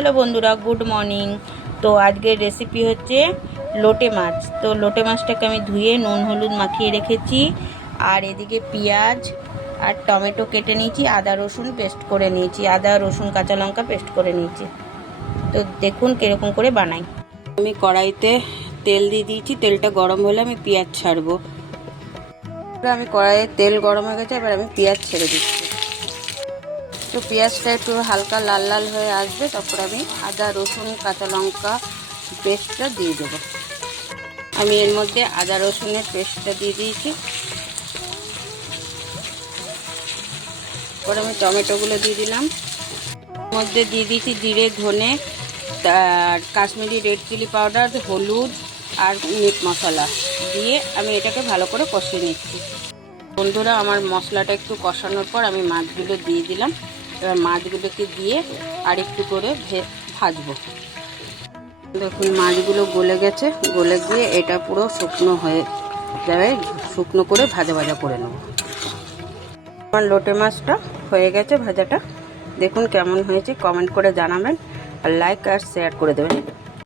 Hello বন্ধুরা, good morning. তো আজকের রেসিপি হচ্ছে লোটে মাছ। তো লোটে মাছটাকে আমি ধুয়ে নুন হলুদ মাখিয়ে রেখেছি। আর এদিকে পেঁয়াজ আর টমেটো কেটে নিয়েছি, আদা রসুন পেস্ট করে নিয়েছি, আদা রসুন কাঁচা লঙ্কা পেস্ট করে নিয়েছি। তো দেখুন কীরকম করে বানাই। আমি কড়াইতে তেল দিয়ে দিয়েছি, তেলটা গরম হলে আমি পেঁয়াজ ছাড়বো। আমি কড়াইয়ে তেল গরম হয়ে গেছে, এবার আমি পেঁয়াজ ছেড়ে দিচ্ছি। তো পেঁয়াজটা একটু হালকা লাল লাল হয়ে আসবে, তারপর আমি আদা রসুন কাঁচা লঙ্কা পেস্টটা দিয়ে দেব। আমি এর মধ্যে আদা রসুনের পেস্টটা দিয়ে দিয়েছি। পরে আমি টমেটোগুলো দিয়ে দিলাম। এর মধ্যে দিয়ে দিয়েছি জিরে ধনে আর কাশ্মীরি রেড চিলি পাউডার, হলুদ আর মিট মশলা দিয়ে আমি এটাকে ভালো করে কষিয়ে নিচ্ছি। বন্ধুরা, আমার মশলাটা একটু কষানোর পর আমি মাছগুলো দিয়ে দিলাম। এবার মাছগুলোকে দিয়ে আর একটু করে ভাজবো। দেখুন মাছগুলো গলে গেছে, গলে গিয়ে এটা পুরো শুকনো হয়ে যাবে, শুকনো করে ভাজা ভাজা করে নেব। আমার লোটে মাছটা হয়ে গেছে ভাজাটা। দেখুন কেমন হয়েছে, কমেন্ট করে জানাবেন আর লাইক আর শেয়ার করে দেবেন।